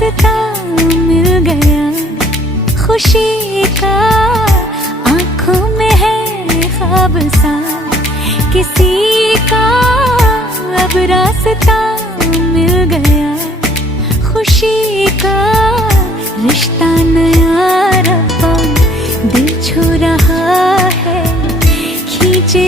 रास्ता मिल गया खुशी का, आंखों में है ख्वाब सा किसी का, अब रास्ता मिल गया खुशी का। रिश्ता नया रब्बा दिल छू रहा है, खींचे